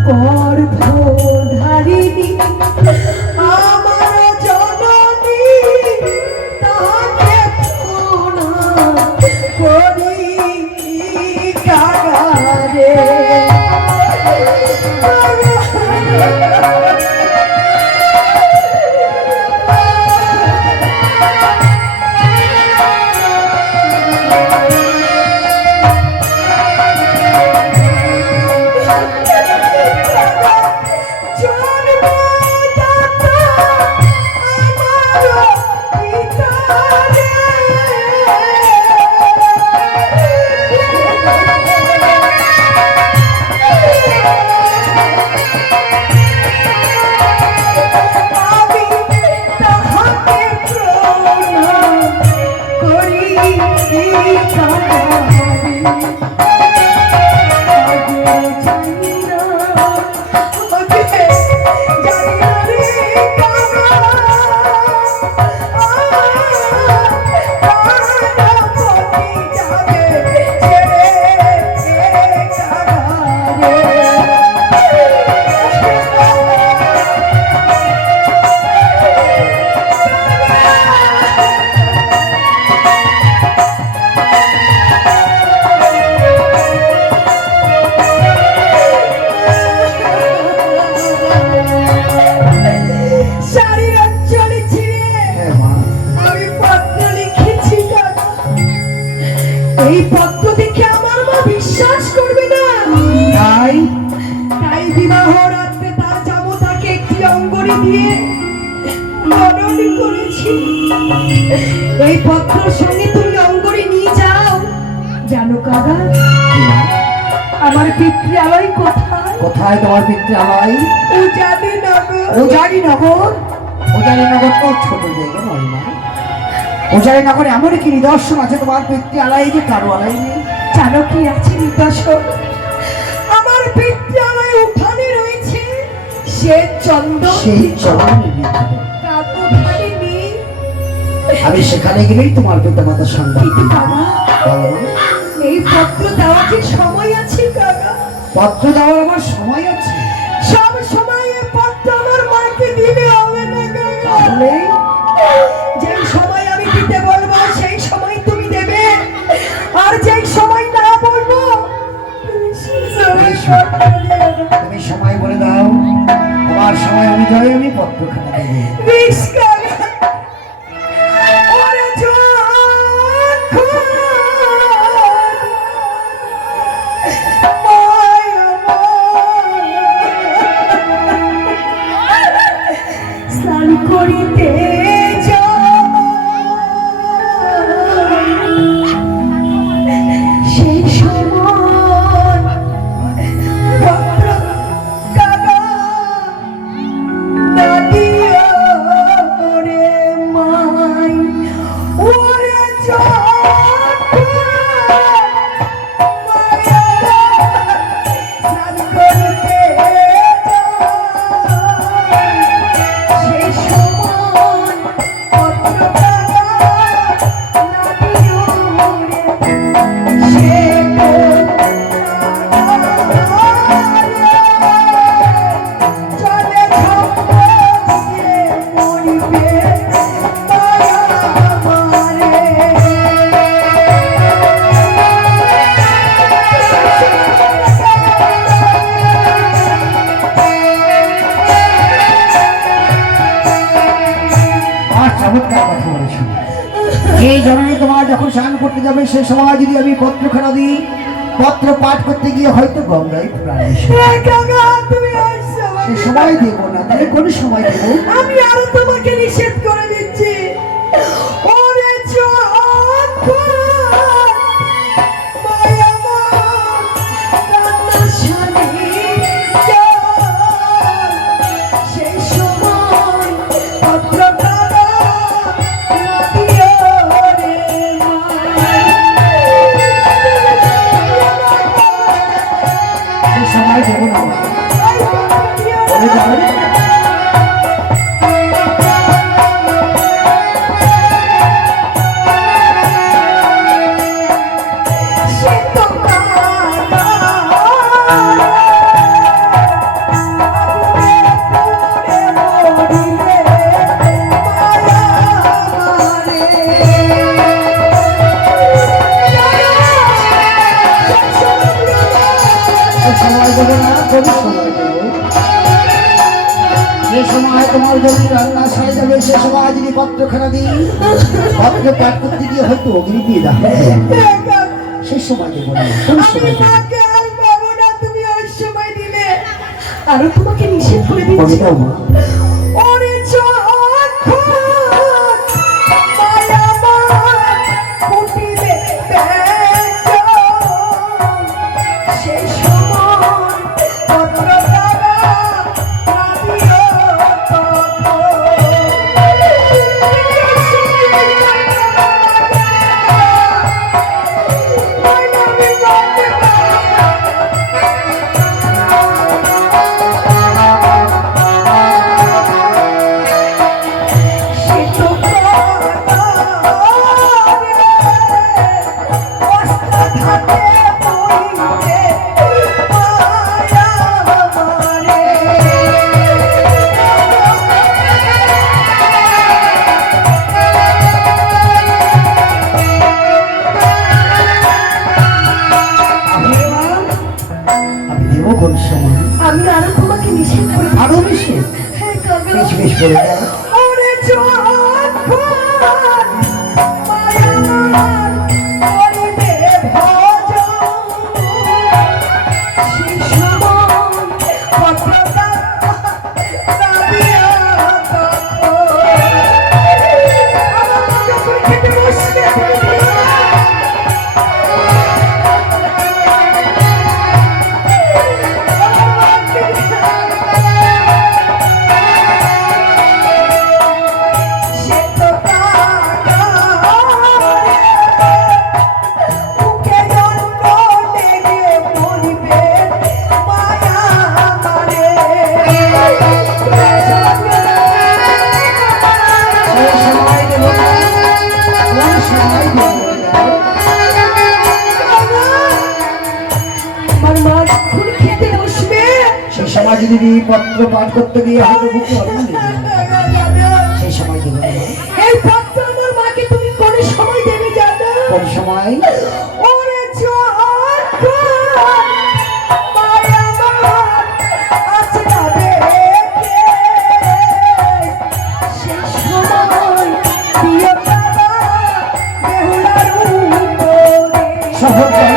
আর কি লিখবে এই পত্র দেখে আমার মা বিশ্বাস করবে না। তাই? তাই বিবাহ রাত্রে তার জামতাকে একটি অঙ্গরি দিয়ে বরণ করেছি। এই পত্রের সঙ্গে তুমি অঙ্গরি নিয়ে যাও। জানো কাকা কি মা? আমার পিতৃালয় কোথায়? কোথায় তোমার পিতৃালয় ও জানে না গো। ওজারি নগর? ওজারি নগর তো ছোট জায়গা নয় মা। ওজারি নগরে এমন কি নিদর্শন আছে তোমার পিতৃালয় যে কারও আলাই নেই জানো কি আছে নিদর্শন। আমার বিদ্যালয়ে উঠানে রয়েছে। সে চন্দন সেই নেই আমি সেখানে গেলেই তোমার পিতা মাতার সন্ধান পেতে। এই পত্র দেওয়ার যে সময় আছে কাকা? পত্র দেওয়ার আমার সময় আছে। সব সময় পত্র আমার মাকে দিলে হবে না কাকা। অনুযায়ী আমি দেবো বেশ সে সময় যদি আমি পত্রখানা দিই পত্র পাঠ করতে গিয়ে হয়তো গঙ্গায় সে সময় দেবো না তাহলে কোন সময় দেবো? আমি আরও তোমাকে নিষেধ করে দিচ্ছি। Shit, don't যে সময় তোমার যদি রান্না সারে যাবে সে সময় যদি পত্রখানা দিই। পত্র পাঠ করতে গিয়ে হয়তো অগ্নি দিয়ে দাও। সে সময় দেবো আর তোমাকে নিষেধ করে দিচ্ছি। your রাজনীতি পত্র পাঠ করতে গিয়ে হয়তো বুকে সেই সময় সময় সময়? সহজ